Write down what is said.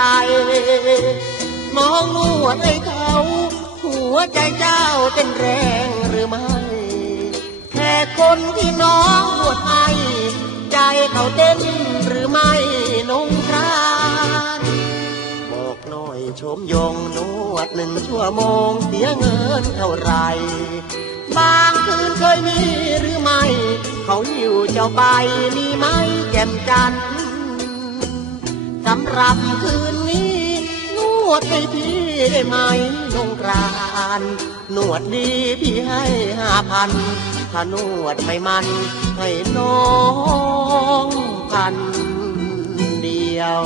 ใจมองนวดให้เขา หัวใจเจ้าเต้นแรงหรือไม่แค่คนที่น้องนวดให้ใจเขาเต้นหรือไม่นงครานบอกหน่อยชมยงนวดหนึ่งชั่วโมงเสียเงินเท่าไหรบางคืนเคยมีหรือไม่ เขาอยู่เจ้าไปมีไหมแจ่มจันทร์ สำหรับคืนนี้นวดให้พี่ได้ไหมนงกรานนวดดีพี่ให้ห้าพันถ้านวดไม่มัน ให้น้องพันเดียว